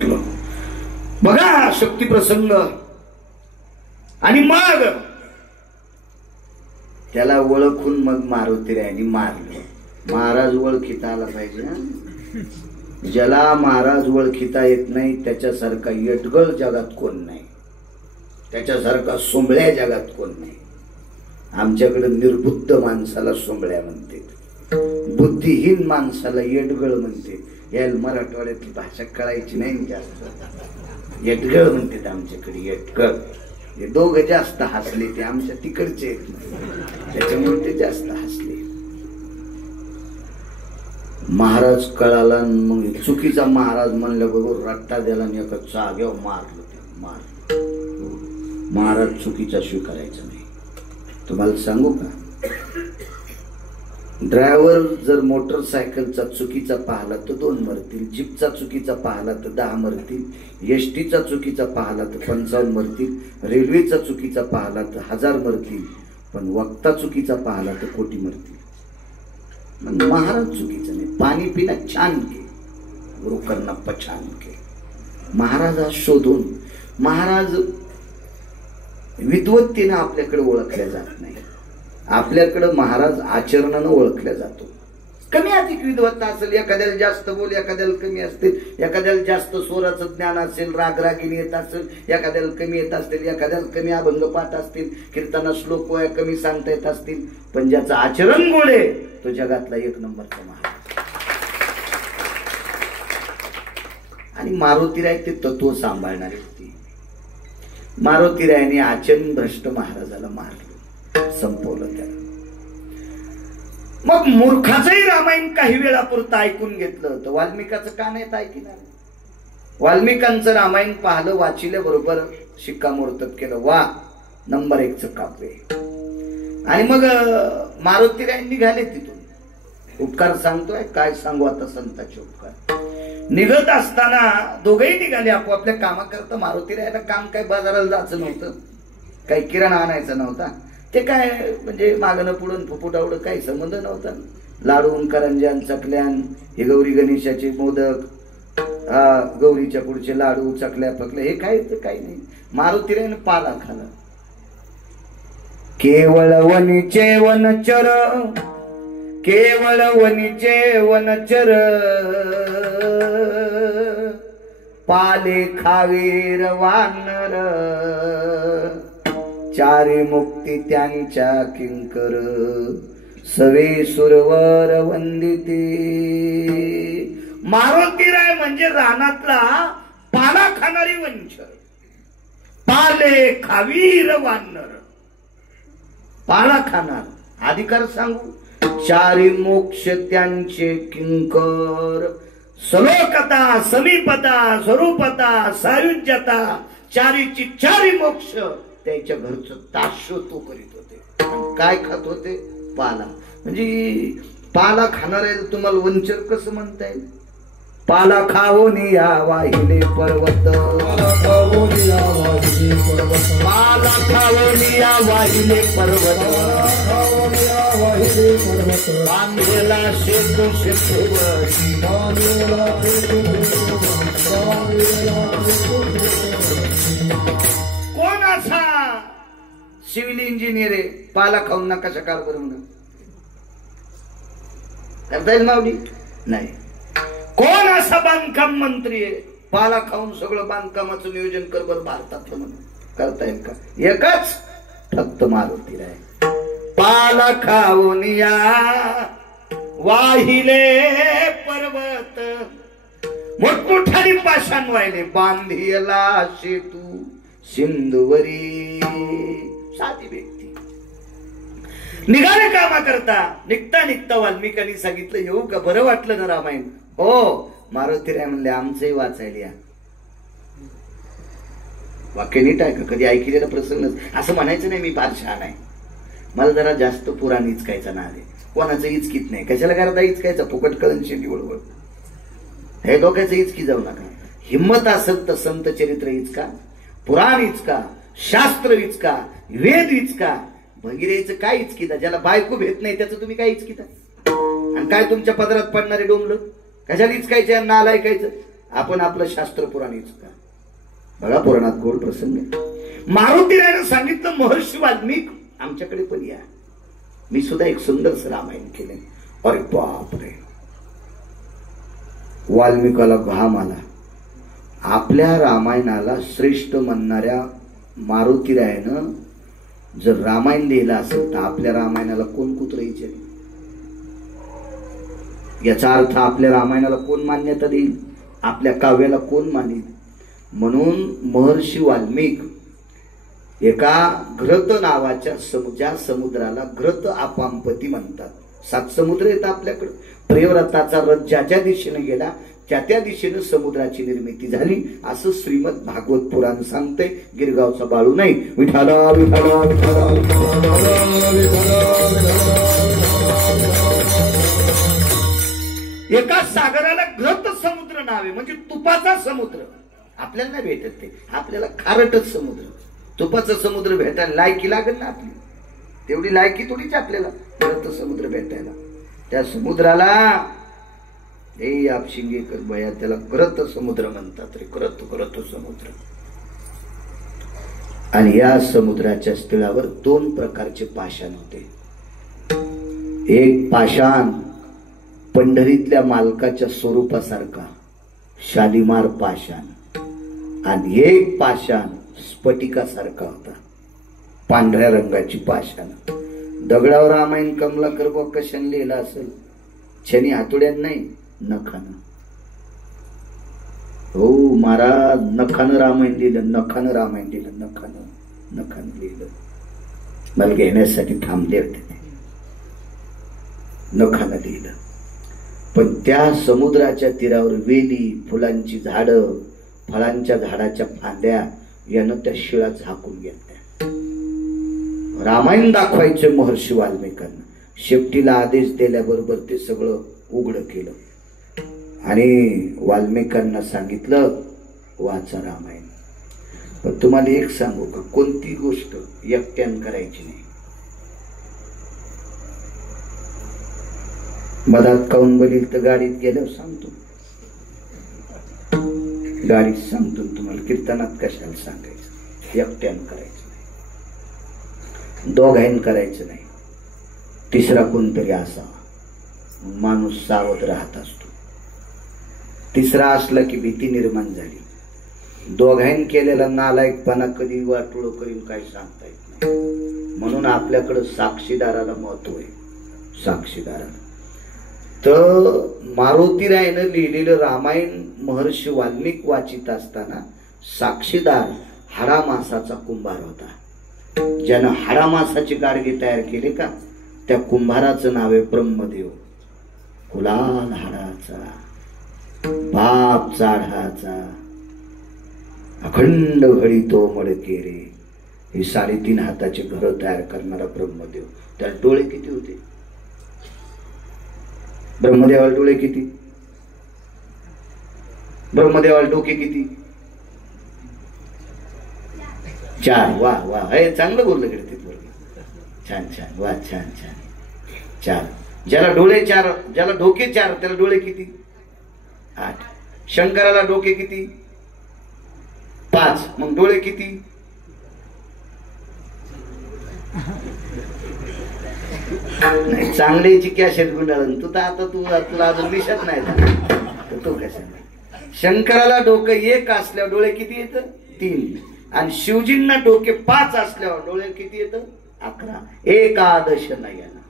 बघा शक्ती प्रसंग. आणि मग त्याला ओळखून मग मारुतीरायांनी मारलं. महाराज ओळखीता आला पाहिजे. ज्याला महाराज ओळखीता येत नाही त्याच्यासारखा येटगळ जगात कोण नाही, त्याच्यासारखा सोंबळ्या जगात कोण नाही. आमच्याकडे निर्बुद्ध माणसाला सोंबळ्या म्हणते, बुद्धिहीन माणसाला येटगळ म्हणते. याला मराठवाड्यातली भाषा कळायची नाही जास्त. येटगळ म्हणते आमच्याकडे, येटगळ. हे दोघं जास्त हसले, ते आमच्या तिकडचे आहेत ना, त्याच्यामुळे ते जास्त हसले. महाराज कळाला, मग चुकीचा महाराज म्हणलं बरोबर रट्टा द्याला आणि एका जाग्यावर मारलं. ते महाराज चुकीचा स्वीकारायचा नाही. तुम्हाला सांगू का, ड्रायव्हर जर मोटरसायकलचा चुकीचा पाहला तर 2 मरतील, जीपचा चुकीचा पाहला तर 10 मरतील, एसटीचा चुकीचा पाहला तर 55 मरतील, रेल्वेचा चुकीचा पाहला तर 1000 मरतील, पण वक्ता चुकीचा पाहला तर कोटी मरतील. महाराज चुकीचा नाही. पाणी पिना छान के, गुरु करना पछान के. महाराज शोधून, महाराज विद्वत्तेने आपल्याकडे ओळखल्या जात नाही. आपल्याकडे महाराज आचरणानं ओळखल्या जातो. कमी अधिक विद्वत्ता असेल, एखाद्याला जास्त बोल, एखाद्याला कमी असतील, एखाद्याला जास्त स्वराचं ज्ञान असेल, रागरागिणी येत असेल, एखाद्याला कमी येत असतील, एखाद्याला कमी अभंग पाठ असतील, कीर्तना श्लोक वया कमी सांगता येत असतील, पण ज्याचं आचरण गोड आहे तो जगातला 1 नंबरचा महाराज. आणि मारुतीराय ते तत्व सांभाळणारे होते. मारुतीरायाने आचरण भ्रष्ट महाराजाला मारलं, संपवलं त्याला. मग मूर्खाचंही रामायण काही वेळापुरतं ऐकून घेतलं तर वाल्मिकाचं का नाही ऐकणार. वाल्मिकांचं रामायण पाहिलं, वाचिल्याबरोबर शिक्कामोर्तब केलं, वा नंबर 1चं काव्य. आणि मग मारुतीराय निघाले तिथून. उपकार सांगतोय, काय सांगू आता संतांचे उपकार. निघत असताना दोघेही निघाले आपापल्या कामाकरता. मारुतीरायाला काम काय बाजाराला जायचं नव्हतं, काही किराणा आणायचा नव्हता. ते काय म्हणजे मागणं पुढून फुफुटावडं काही संबंध नव्हता. लाडून करंजान चकल्यान, हे गौरी गणेशाचे मोदक, गौरीच्या पुढचे लाडू चकल्या पकल्या, हे काही नाही. मारुतीरायानं पाला खाला. केवळ वनीचे वनचर, केवळ वनीचे वनचर, पाले खावीर वानर, चारी मुक्ती त्यांच्या किंकर, सवे सुरवर वंदिते. मारुतीराय म्हणजे रानातला पाला खाणारी वंचर, पाले खावीर वानर, पाला खाणार. अधिकार सांगू, चारी मोक्ष त्यांचे किंकर, सलोकता, समीपता, स्वरूपता, सायुज्यता, चारीची चारी मोक्ष त्याच्या घरचं ताश्य तो करीत होते. काय खात होते? पाला. म्हणजे पाला खाणार आहे तुम्हाला वंचर कसं म्हणता येईल? पाला खाऊन या वाहिले पर्वत, पाला खाऊन या वाहिले पर्वत, पाला खाऊन या वाहिले पर्वत, बांधलेला शेतू शेतूवर, कोण असा सिव्हिल इंजिनियर आहे पाला खाऊन नका शकार करून करता येईल माऊली? नाही. कोण असा बांधकाम मंत्री आहे पाला खाऊन सगळं बांधकामाचं नियोजन कर बर भारतात म्हणून करता येईल का? एकच फक्त मारुतीराय. पाला खाऊन या वाहिले पर्वत, मोठमोठाली पाषाण वाहिले, बांधिला शेतू सिंधुवरी. साधी व्यक्ती निघाले कामा करता. निघता निघता वाल्मिकांनी सांगितलं, येऊ का? बरं वाटलं ना रामायण? हो. मारुतीराय म्हणले, आमचंही वाचायला या. वाक्य नीट आहे का? कधी ऐकलेला प्रसंग असं म्हणायचं नाही मी फार छान आहे. मला जरा जास्त पुराण इचकायचा ना आहे. कोणाचं इचकीत नाही. कशाला करता इचकायचा? फुकट कळण शेंडी वळवळ. हे डोक्याचं इचकी जाऊ नका. हिंमत असेल तर संत चरित्र इचका, पुराण इचका, शास्त्र इचका, वेद इचका. भगीरेचं काय इचकीता? ज्याला बायको भेट नाही त्याचं तुम्ही काय इचकीता? आणि काय तुमच्या पदरात पडणारे डोंबलं कशाला इचकायचे? नाल ऐकायचं आपण आपलं शास्त्र पुराणीच का? बघा पुराणात गोड प्रसंग. मारुतीरायनं सांगितलं महर्षी वाल्मिक आमच्याकडे पण या, मी सुद्धा एक सुंदरच रामायण केले. अरे बापरे, वाल्मिकाला घाम आला. आपल्या रामायणाला श्रेष्ठ म्हणणाऱ्या मारुतीरायनं जर रामायण लिहिलं असेल तर आपल्या रामायणाला कोण कुत्र विचारेल? याचा अर्थ आपल्या रामायणाला कोण मान्यता देईल? आपल्या काव्याला कोण मानेल? म्हणून महर्षी वाल्मिक एका घृत नावाच्या ज्या समुद्राला घृत आपांपती म्हणतात, 7 समुद्र येतात आपल्याकडे. प्रियव्रताचा रथ ज्या ज्या दिशेने गेला त्या त्या दिशेने समुद्राची निर्मिती झाली असं श्रीमद भागवत पुराण सांगते. गिरगावचा बाळू नाही. विठाला विठाला विठाला एका सागराला घृत समुद्र नावे, म्हणजे तुपाचा समुद्र. आपल्याला नाही भेटत ते, आपल्याला खारटच समुद्र. तुपाचा समुद्र भेटायला लायकी लागेल ना आपली, तेवढी लायकी थोडीच आपल्याला घृत समुद्र भेटायला. त्या समुद्राला हे आपशिंगेकर भया त्याला घृत समुद्र म्हणतात रे, घृत समुद्र. आणि या समुद्राच्या स्थळावर 2 प्रकारचे पाषाण होते. एक पाषाण पंढरीतल्या मालकाच्या स्वरूपासारखा शालिमार पाषाण, आणि एक पाषाण स्फटिकासारखा होता, पांढऱ्या रंगाची पाषाण. दगडावर रामायण कमलाकर बा कशाने लिहिलं असेल? छनी हातोड्यान नाही, नखानं. हो महाराज, नखानं रामायण लिहिलं, नखानं रामायण लिहिलं, नखानं लिहिलं. मला घेण्यासाठी थांबले होते ते, नखानं लिहिलं. पण त्या समुद्राच्या तीरावर वेली, फुलांची झाडं, फळांच्या झाडाच्या फांद्या यानं त्या शिळा झाकून घेतल्या. रामायण दाखवायचे महर्षी वाल्मिकांना. शेपटीला आदेश दिल्याबरोबर ते सगळं उघड केलं आणि वाल्मिकांना सांगितलं वाचा रामायण. पण तुम्हाला एक सांगू का, कोणती गोष्ट एकट्यान करायची नाही. मधात काऊन बलील तर गाडीत गेल्यावर सांगतो, गाडीत सांगतो तुम्हाला. कीर्तनात कशाला सांगायचं? एकट्यान करायचं नाही, दोघांनी करायचं नाही, तिसरा कोणतरी असावा. माणूस सावध राहत असतो. तिसरा असला की भीती निर्माण झाली. दोघांनी केलेला नालायकपणा कधी वाटोळ करीन काय सांगता येत नाही. म्हणून आपल्याकडे साक्षीदाराला महत्व आहे. साक्षीदाराला तर मारुतीरायनं लिहिलेलं रामायण महर्षी वाल्मिक वाचित असताना साक्षीदार हाडामासाचा कुंभार होता. ज्यानं हाडामासाची गाडगे तयार केली का त्या कुंभाराचं नाव आहे ब्रह्मदेव. कुलाल हाडाचा, बाप चाढाचा, अखंड घडी तो मडके रे, हे 3.5 हाताचे घर तयार करणारा ब्रह्मदेव. त्याला डोळे किती होते? ब्रह्मदेवाला डोळे किती? ब्रह्मदेवाला डोके किती? 4. वा वा, हे चांगलं बोललं कडे ते पोरगे. छान छान, वा छान छान. 4. ज्याला डोळे 4, ज्याला डोके 4 त्याला डोळे किती? 8. शंकराला डोके किती? 5. मग डोळे किती? नाही, चांगल्याची कॅशेट गुंडाळून तू तर आता तुला अजून दिसत नाही तर तू कशाला? शंकराला डोकं 1 असल्यावर डोळे किती येतं? 3. आणि शिवजींना डोके 5 असल्यावर डोळे किती येतं? 11. एकादश नाही याला,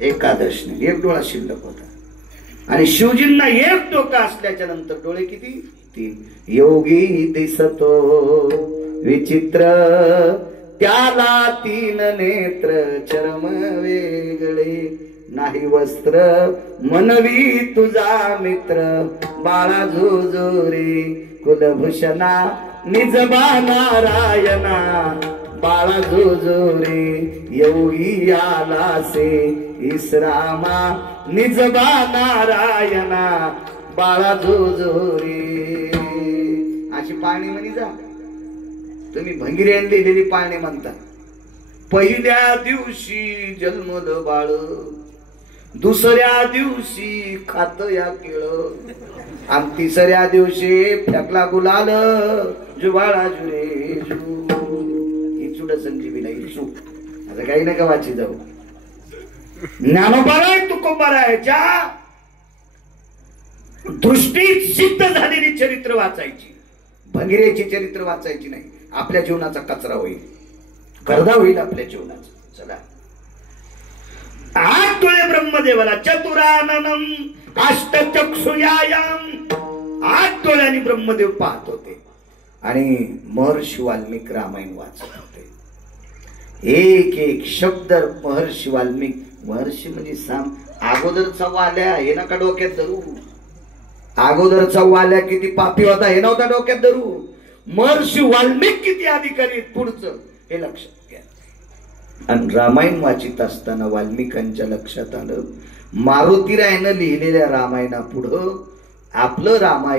एकादश नाही, 1 डोळा शिल्लक होता. आणि शिवजींना 1 डोका असल्याच्या नंतर डोळे किती? 3. योगी दिसतो विचित्र, त्याला 3 नेत्र, चरम वेगळे नाही वस्त्र, मनवी तुझा मित्र, बाळा जोजोरे कुलभूषणा, निजबा नारायणा, बाळा जोजोरे योगी आला से इसरामा, निजबा नारायणा, बाळा जोजोरे. अशी पाणी म्हणी जा तुम्ही भंगिऱ्याने लिहिलेली पाळणे म्हणता. पहिल्या दिवशी जन्मलं बाळ, दुसऱ्या दिवशी खात या केळ, आणि तिसऱ्या दिवशी फेकला गुलाल जुवाळा जुरे ही चुड संजीवी नाही चूक असं काही नका वाची जाऊ. ज्ञानोबा आहे तुकोबा आहे ज्या दृष्टीत सिद्ध झालेली चरित्र वाचायची, भंगिरेची चरित्र वाचायची नाही. आपल्या जीवनाचा कचरा होईल, गर्दा होईल आपल्या जीवनाचा. चला 8 डोळे ब्रह्मदेवाला चतुराननम अष्टचक्षुयायाम 8 डोळ्यांनी ब्रह्मदेव पाहत होते आणि महर्षी वाल्मिक रामायण वाचत होते. एक एक शब्द महर्षी वाल्मिक, महर्षी म्हणजे साम अगोदरचा वाल्या हे नका डोक्यात धरू. अगोदरचा वाल्या किती पापी होता हे नव्हता डोक्यात धरू. महर्षी वाल्मिक किती अधिकारी पुढचं हे लक्षात घ्या. आणि रामायण वाचित असताना वाल्मिकांच्या लक्षात आलं मारुतीरायानं लिहिलेल्या रामायणा पुढं आपलं रामायण